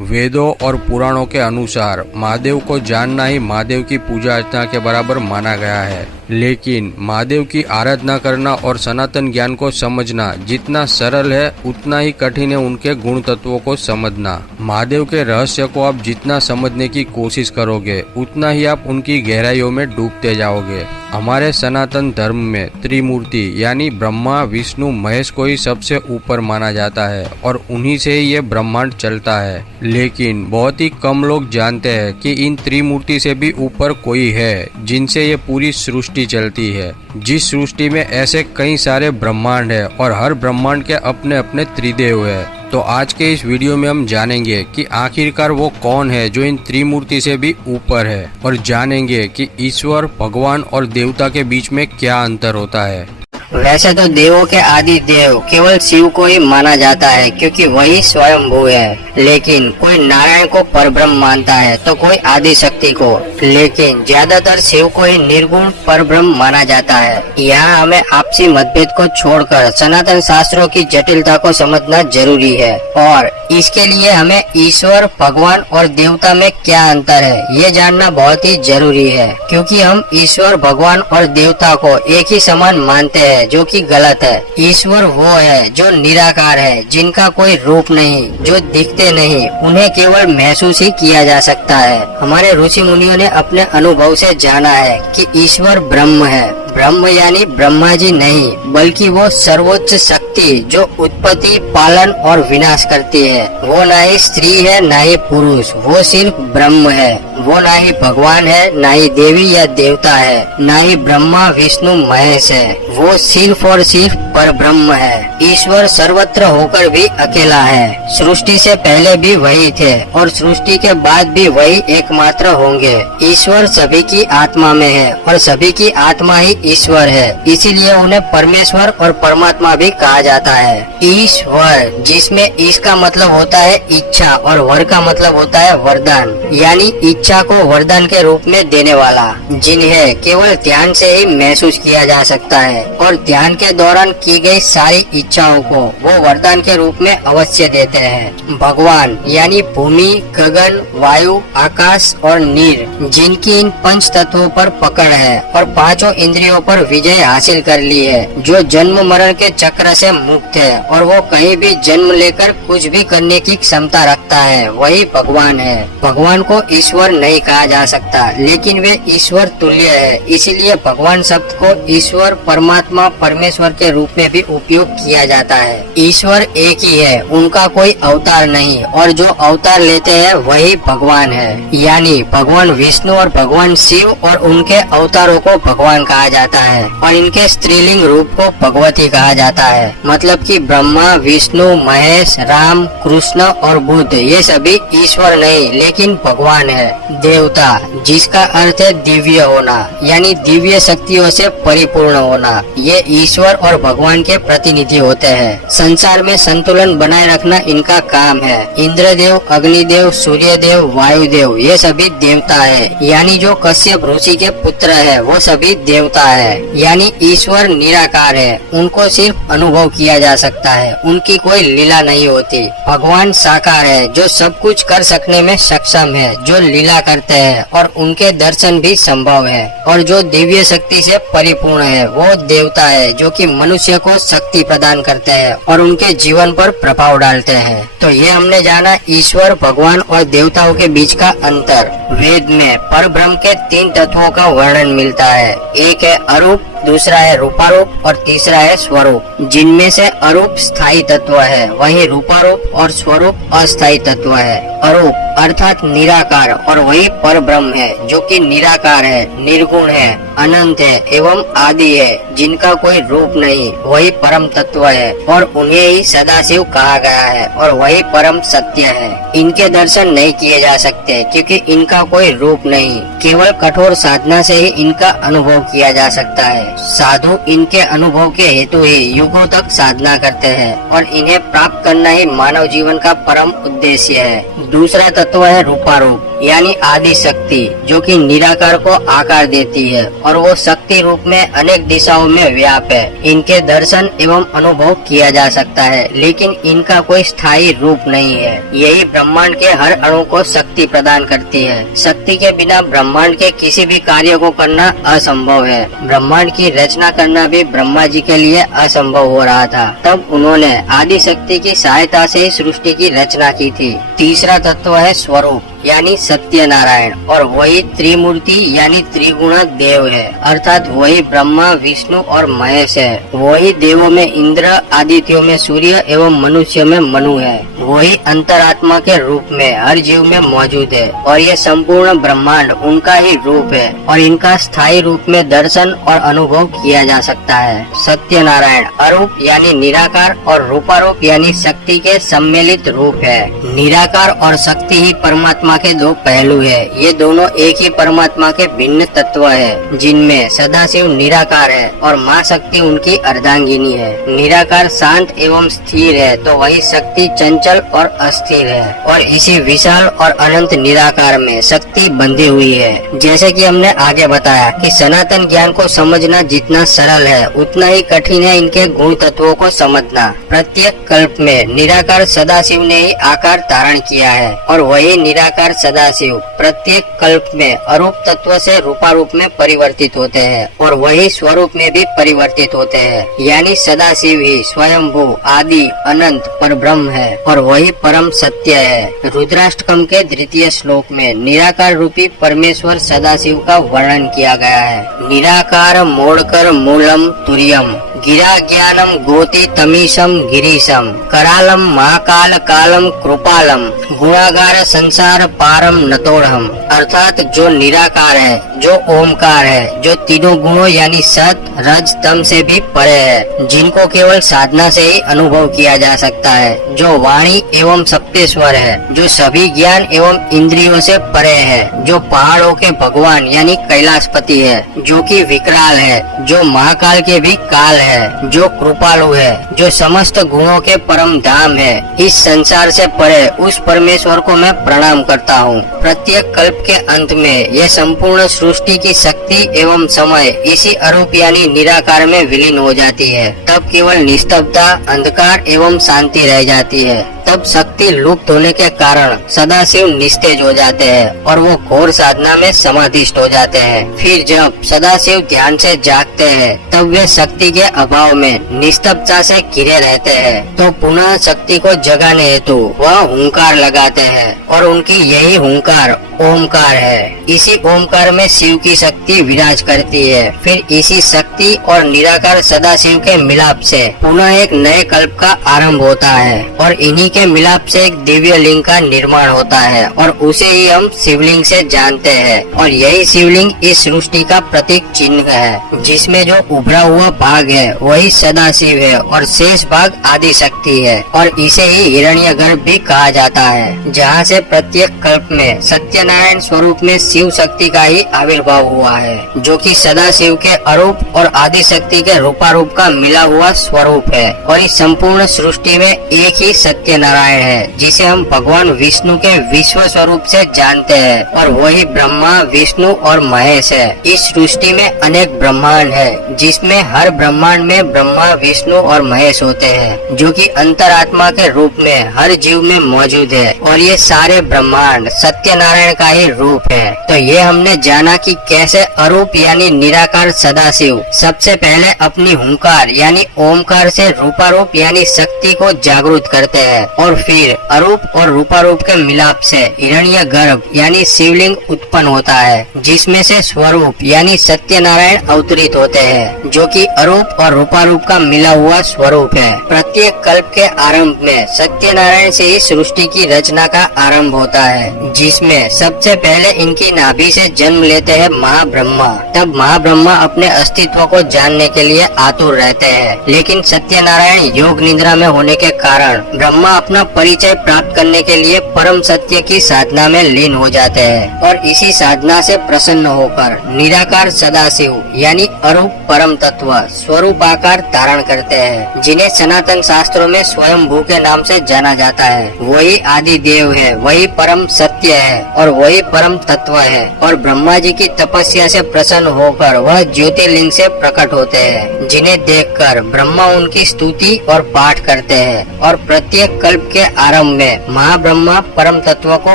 वेदों और पुराणों के अनुसार महादेव को जानना ही महादेव की पूजा अर्चना के बराबर माना गया है। लेकिन महादेव की आराधना करना और सनातन ज्ञान को समझना जितना सरल है उतना ही कठिन है उनके गुण तत्वों को समझना। महादेव के रहस्य को आप जितना समझने की कोशिश करोगे उतना ही आप उनकी गहराइयों में डूबते जाओगे। हमारे सनातन धर्म में त्रिमूर्ति यानी ब्रह्मा विष्णु महेश को ही सबसे ऊपर माना जाता है और उन्हीं से ही ये ब्रह्मांड चलता है। लेकिन बहुत ही कम लोग जानते हैं कि इन त्रिमूर्ति से भी ऊपर कोई है जिनसे ये पूरी सृष्टि चलती है। जिस सृष्टि में ऐसे कई सारे ब्रह्मांड है और हर ब्रह्मांड के अपने अपने त्रिदेव है। तो आज के इस वीडियो में हम जानेंगे कि आखिरकार वो कौन है जो इन त्रिमूर्ति से भी ऊपर है और जानेंगे कि ईश्वर भगवान और देवता के बीच में क्या अंतर होता है। वैसे तो देवों के आदि देव केवल शिव को ही माना जाता है क्योंकि वही स्वयंभू है। लेकिन कोई नारायण को परब्रह्म मानता है तो कोई आदि शक्ति को, लेकिन ज्यादातर शिव को ही निर्गुण परब्रह्म माना जाता है। यहाँ हमें आपसी मतभेद को छोड़कर सनातन शास्त्रों की जटिलता को समझना जरूरी है और इसके लिए हमें ईश्वर भगवान और देवता में क्या अंतर है ये जानना बहुत ही जरूरी है। क्योंकि हम ईश्वर भगवान और देवता को एक ही समान मानते हैं जो कि गलत है। ईश्वर वो है जो निराकार है, जिनका कोई रूप नहीं, जो दिखते नहीं, उन्हें केवल महसूस ही किया जा सकता है। हमारे ऋषि मुनियों ने अपने अनुभव से जाना है कि ईश्वर ब्रह्म है। ब्रह्म यानी ब्रह्मा जी नहीं बल्कि वो सर्वोच्च शक्ति जो उत्पत्ति पालन और विनाश करती है। वो ना ही स्त्री है ना ही पुरुष, वो सिर्फ ब्रह्म है। वो ना ही भगवान है ना ही देवी या देवता है, ना ही ब्रह्मा विष्णु महेश है। वो सिर्फ और सिर्फ पर ब्रह्म है। ईश्वर सर्वत्र होकर भी अकेला है। सृष्टि से पहले भी वही थे और सृष्टि के बाद भी वही एकमात्र होंगे। ईश्वर सभी की आत्मा में है और सभी की आत्मा ही ईश्वर है। इसीलिए उन्हें परमेश्वर और परमात्मा भी कहा जाता है। ईश्वर जिसमें ईश का मतलब होता है इच्छा और वर का मतलब होता है वरदान, यानी इच्छा को वरदान के रूप में देने वाला, जिन्हें केवल ध्यान से ही महसूस किया जा सकता है और ध्यान के दौरान की गई सारी इच्छाओं को वो वरदान के रूप में अवश्य देते हैं। भगवान यानी भूमि गगन वायु आकाश और नीर, जिनकी इन पंच तत्वों पर पकड़ है और पांचों इंद्रियों पर विजय हासिल कर ली है, जो जन्म मरण के चक्र से मुक्त है और वो कहीं भी जन्म लेकर कुछ भी करने की क्षमता रखता है, वही भगवान है। भगवान को ईश्वर नहीं कहा जा सकता, लेकिन वे ईश्वर तुल्य है। इसीलिए भगवान शब्द को ईश्वर परमात्मा परमेश्वर के रूप में भी उपयोग किया जाता है। ईश्वर एक ही है, उनका कोई अवतार नहीं और जो अवतार लेते हैं वही भगवान है। यानी भगवान विष्णु और भगवान शिव और उनके अवतारों को भगवान कहा जाता है और इनके स्त्रीलिंग रूप को भगवती कहा जाता है। मतलब कि ब्रह्मा विष्णु महेश राम कृष्ण और बुद्ध ये सभी ईश्वर नहीं लेकिन भगवान है। देवता जिसका अर्थ है दिव्य होना, यानी दिव्य शक्तियों से परिपूर्ण होना, ये ईश्वर और भगवान के प्रतिनिधि होते हैं। संसार में संतुलन बनाए रखना इनका काम है। इंद्रदेव अग्निदेव सूर्यदेव वायुदेव ये सभी देवता है। यानी जो कश्यप ऋषि के पुत्र है वो सभी देवता है। यानी ईश्वर निराकार है, उनको सिर्फ अनुभव किया जा सकता है, उनकी कोई लीला नहीं होती। भगवान साकार है जो सब कुछ कर सकने में सक्षम है, जो लीला करते हैं और उनके दर्शन भी संभव है। और जो दिव्य शक्ति से परिपूर्ण है वो देवता है जो कि मनुष्य को शक्ति प्रदान करते हैं और उनके जीवन पर प्रभाव डालते हैं। तो ये हमने जाना ईश्वर भगवान और देवताओं के बीच का अंतर। वेद में परब्रह्म के 3 तत्वों का वर्णन मिलता है। एक है अरूप, दूसरा है रूपारूप और तीसरा है स्वरूप। जिनमें से अरूप स्थायी तत्व है, वही रूपारूप और स्वरूप अस्थायी तत्व है। अरूप अर्थात निराकार और वही परब्रह्म है जो कि निराकार है, निर्गुण है, अनंत है एवं आदि है, जिनका कोई रूप नहीं, वही परम तत्व है और उन्हें ही सदाशिव कहा गया है और वही परम सत्य है। इनके दर्शन नहीं किए जा सकते क्योंकि इनका कोई रूप नहीं, केवल कठोर साधना से ही इनका अनुभव किया जा सकता है। साधु इनके अनुभव के हेतु ही युगों तक साधना करते हैं और इन्हें प्राप्त करना ही मानव जीवन का परम उद्देश्य है। दूसरा तत्व है रूपारूप। यानी आदि शक्ति, जो कि निराकार को आकार देती है और वो शक्ति रूप में अनेक दिशाओं में व्याप्त है। इनके दर्शन एवं अनुभव किया जा सकता है, लेकिन इनका कोई स्थायी रूप नहीं है। यही ब्रह्मांड के हर अणु को शक्ति प्रदान करती है। शक्ति के बिना ब्रह्मांड के किसी भी कार्य को करना असंभव है। ब्रह्मांड की रचना करना भी ब्रह्मा जी के लिए असंभव हो रहा था, तब उन्होंने आदि शक्ति की सहायता से ही सृष्टि की रचना की थी। तीसरा तत्व है स्वरूप, यानी सत्य नारायण, और वही त्रिमूर्ति यानी त्रिगुण देव है, अर्थात वही ब्रह्मा, विष्णु और महेश है। वही देवों में इंद्र, आदित्यों में सूर्य एवं मनुष्य में मनु है। वही अंतरात्मा के रूप में हर जीव में मौजूद है, और ये संपूर्ण ब्रह्मांड उनका ही रूप है, और इनका स्थायी रूप में दर्शन और अनुभव किया जा सकता है। सत्य नारायण अरूप यानी निराकार और रूपारूप यानी शक्ति के सम्मिलित रूप है। निराकार और शक्ति ही परमात्मा के दो पहलू है। ये दोनों एक ही परमात्मा के भिन्न तत्व है, जिनमें सदाशिव निराकार है और माँ शक्ति उनकी अर्धांगिनी है। निराकार शांत एवं स्थिर है, तो वही शक्ति चंचल और अस्थिर है, और इसी विशाल और अनंत निराकार में शक्ति बंधी हुई है। जैसे कि हमने आगे बताया कि सनातन ज्ञान को समझना जितना सरल है, उतना ही कठिन है इनके गुण तत्वों को समझना। प्रत्येक कल्प में निराकार सदाशिव ने ही आकार धारण किया है, और वही निराकार सदाशिव प्रत्येक कल्प में अरूप तत्व से रूपारूप में परिवर्तित होते हैं, और वही स्वरूप में भी परिवर्तित होते हैं। यानी सदाशिव ही स्वयंभू आदि अनंत परब्रह्म है, और वही परम सत्य है। रुद्राष्टकम के 3 श्लोक में निराकार रूपी परमेश्वर सदाशिव का वर्णन किया गया है। निराकार मोड़कर मूलम तुर्यम, गिरा ज्ञानम गोति तमीशम गिरीशम, करालम महाकाल कालम कृपालम, गुणागार संसार पारम नतोड़हम। अर्थात जो निराकार है, जो ओमकार है, जो तीनों गुणों यानी सत रज तम से भी परे है, जिनको केवल साधना से ही अनुभव किया जा सकता है, जो वाणी एवं सप्तेश्वर है, जो सभी ज्ञान एवं इंद्रियों से परे है, जो पहाड़ों के भगवान यानी कैलाशपति है, जो कि विकराल है, जो महाकाल के भी काल है, जो कृपालु है, जो समस्त गुणों के परम धाम है। इस संसार से परे उस परमेश्वर को मैं प्रणाम करता हूँ। प्रत्येक कल्प के अंत में यह संपूर्ण सृष्टि की शक्ति एवं समय इसी अरूप यानी निराकार में विलीन हो जाती है। तब केवल निस्तब्धता, अंधकार एवं शांति रह जाती है। तब शक्ति लुप्त होने के कारण सदाशिव निस्तेज हो जाते हैं, और वो घोर साधना में समाधिष्ट हो जाते हैं। फिर जब सदाशिव ध्यान से जागते हैं, तब वे शक्ति के अभाव में निस्तब्धता से घिरे रहते हैं। तो पुनः शक्ति को जगाने हेतु वह हुंकार लगाते हैं, और उनकी यही हुंकार ओमकार है। इसी ओमकार में शिव की शक्ति विराज करती है। फिर इसी शक्ति और निराकार सदाशिव के मिलाप से पुनः एक नए कल्प का आरंभ होता है, और इन्हीं के मिलाप से एक दिव्य लिंग का निर्माण होता है, और उसे ही हम शिवलिंग से जानते हैं। और यही शिवलिंग इस सृष्टि का प्रतीक चिन्ह है, जिसमें जो उभरा हुआ भाग है वही सदाशिव है, और शेष भाग आदि शक्ति है, और इसे ही हिरण्यगर्भ भी कहा जाता है, जहाँ से प्रत्येक कल्प में सत्यनारायण स्वरूप में शिव शक्ति का ही आविर्भाव हुआ है, जो कि सदाशिव के अरूप और आदि शक्ति के रूपारूप का मिला हुआ स्वरूप है। और इस संपूर्ण सृष्टि में एक ही सत्य नारायण है, जिसे हम भगवान विष्णु के विश्व स्वरूप से जानते हैं, और वही ब्रह्मा, विष्णु और महेश है। इस सृष्टि में अनेक ब्रह्मांड है, जिसमें हर ब्रह्मांड में ब्रह्मा, विष्णु और महेश होते हैं, जो कि अंतरात्मा के रूप में हर जीव में मौजूद है, और ये सारे ब्रह्मांड सत्यनारायण का ही रूप है। तो ये हमने जाना कि कैसे अरूप यानी निराकार सदाशिव सबसे पहले अपनी हुंकार यानी ओमकार से रूपारूप यानी शक्ति को जागृत करते हैं, और फिर अरूप और रूपारूप के मिलाप से हिरण्यगर्भ यानी शिवलिंग उत्पन्न होता है, जिसमें से स्वरूप यानी सत्यनारायण अवतरित होते हैं, जो कि अरूप और रूपारूप का मिला हुआ स्वरूप है। प्रत्येक कल्प के आरंभ में सत्यनारायण से ही सृष्टि की रचना का आरंभ होता है, जिसमें सबसे पहले इनकी नाभि से जन्म लेते हैं महाब्रह्मा। तब महाब्रह्मा अपने अस्तित्व को जानने के लिए आतुर रहते हैं, लेकिन सत्यनारायण योग निद्रा में होने के कारण ब्रह्मा अपना परिचय प्राप्त करने के लिए परम सत्य की साधना में लीन हो जाते हैं, और इसी साधना से प्रसन्न होकर निराकार सदाशिव यानी अरूप परम तत्व स्वरूप आकार धारण करते हैं, जिन्हें सनातन शास्त्रों में स्वयंभू के नाम से जाना जाता है। वही आदि देव है, वही परम सत्य है, और वही परम तत्व है और ब्रह्मा जी की तपस्या से प्रसन्न होकर वह ज्योतिर्लिंग से प्रकट होते हैं, जिन्हें देखकर ब्रह्मा उनकी स्तुति और पाठ करते हैं और प्रत्येक कल्प के आरंभ में महाब्रह्मा परम तत्व को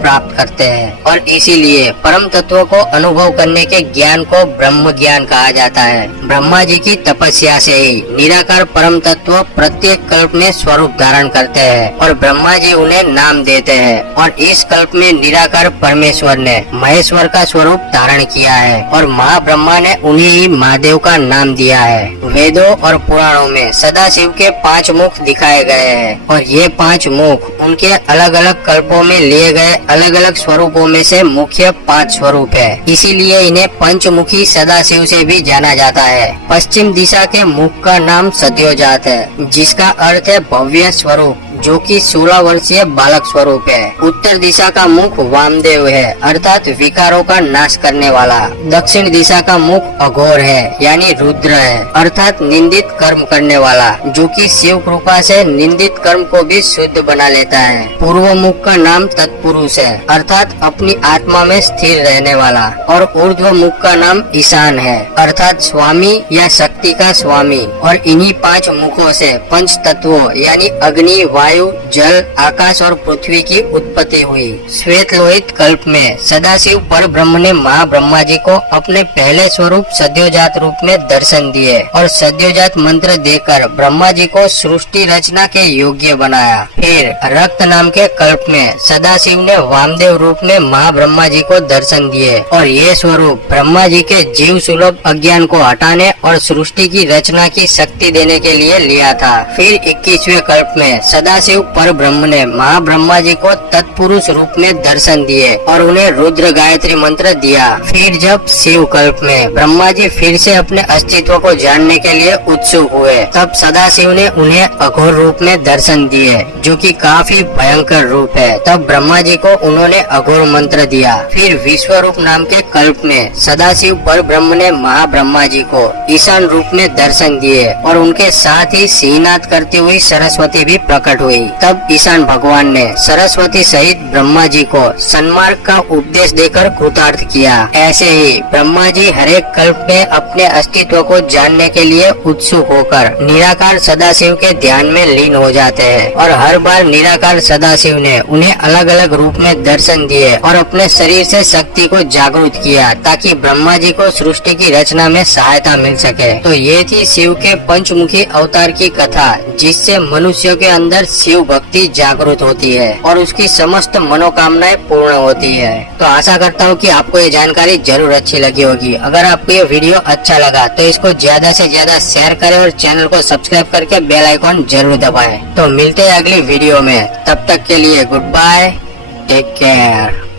प्राप्त करते हैं और इसीलिए परम तत्व को अनुभव करने के ज्ञान को ब्रह्म ज्ञान कहा जाता है। ब्रह्मा जी की तपस्या से ही निराकार परम तत्व प्रत्येक कल्प में स्वरूप धारण करते हैं और ब्रह्मा जी उन्हें नाम देते हैं और इस कल्प में निराकार परमेश्वर ने महेश्वर का स्वरूप धारण किया है और महाब्रह्मा ने उन्हें ही महादेव का नाम दिया है। वेदों और पुराणों में सदाशिव के 5 मुख दिखाए गए हैं और ये 5 मुख उनके अलग अलग कल्पों में लिए गए अलग अलग स्वरूपों में से मुख्य 5 स्वरूप है। इसीलिए इन्हें पंचमुखी सदाशिव से भी जाना जाता है। पश्चिम दिशा के मुख का नाम सद्योजात है, जिसका अर्थ है भव्य स्वरूप, जो कि 16 वर्षीय बालक स्वरूप है। उत्तर दिशा का मुख वामदेव है, अर्थात विकारों का नाश करने वाला। दक्षिण दिशा का मुख अघोर है, यानी रुद्र है, अर्थात निंदित कर्म करने वाला, जो कि शिव कृपा से निंदित कर्म को भी शुद्ध बना लेता है। पूर्व मुख का नाम तत्पुरुष है, अर्थात अपनी आत्मा में स्थिर रहने वाला। और ऊर्ध्व मुख का नाम ईशान है, अर्थात स्वामी या शक्ति का स्वामी। और इन्हीं 5 मुखों से पंच तत्वों यानी अग्नि, वायु, जल, आकाश और पृथ्वी की उत्पत्ति हुई। श्वेत लोहित कल्प में सदाशिव पर ब्रह्म ने महाब्रह्मा जी को अपने पहले स्वरूप सद्योजात रूप में दर्शन दिए और सद्योजात मंत्र देकर ब्रह्मा जी को सृष्टि रचना के योग्य बनाया। फिर रक्त नाम के कल्प में सदाशिव ने वामदेव रूप में महाब्रह्मा जी को दर्शन दिए और ये स्वरूप ब्रह्मा जी के जीव सुलभ अज्ञान को हटाने और सृष्टि की रचना की शक्ति देने के लिए लिया था। फिर 21वें कल्प में सदाशिव पर ब्रह्म ने महाब्रह्मा जी को तत्पुरुष रूप में दर्शन दिए और उन्हें रुद्र गायत्री मंत्र दिया। फिर जब शिव कल्प में ब्रह्मा जी फिर से अपने अस्तित्व को जानने के लिए उत्सुक हुए, तब सदाशिव ने उन्हें अघोर रूप में दर्शन दिए, जो कि काफी भयंकर रूप है। तब ब्रह्मा जी को उन्होंने अघोर मंत्र दिया। फिर विश्वरूप नाम के कल्प में सदाशिव पर ब्रह्म ने महाब्रह्मा जी को ईशान रूप में दर्शन दिए और उनके साथ ही सिंहनाद करती हुई सरस्वती भी प्रकट हुई। तब ईशान भगवान ने सरस्वती सहित ब्रह्मा जी को सन्मार्ग का उपदेश देकर कृतार्थ किया। ऐसे ही ब्रह्मा जी हरेक कल्प में अपने अस्तित्व को जानने के लिए उत्सुक होकर निराकार सदाशिव के ध्यान में लीन हो जाते हैं और हर बार निराकार सदाशिव ने उन्हें अलग अलग रूप में दर्शन दिए और अपने शरीर से शक्ति को जागृत किया, ताकि ब्रह्मा जी को सृष्टि की रचना में सहायता मिल सके। तो ये थी शिव के पंचमुखी अवतार की कथा, जिससे मनुष्य के अंदर शिव भक्ति जागृत होती है और उसकी समस्त मनोकामनाएं पूर्ण होती है। तो आशा करता हूँ कि आपको ये जानकारी जरूर अच्छी लगी होगी। अगर आपको ये वीडियो अच्छा लगा तो इसको ज्यादा से ज्यादा शेयर करें और चैनल को सब्सक्राइब करके बेल आइकॉन जरूर दबाएं। तो मिलते हैं अगली वीडियो में, तब तक के लिए गुड बाय, टेक केयर।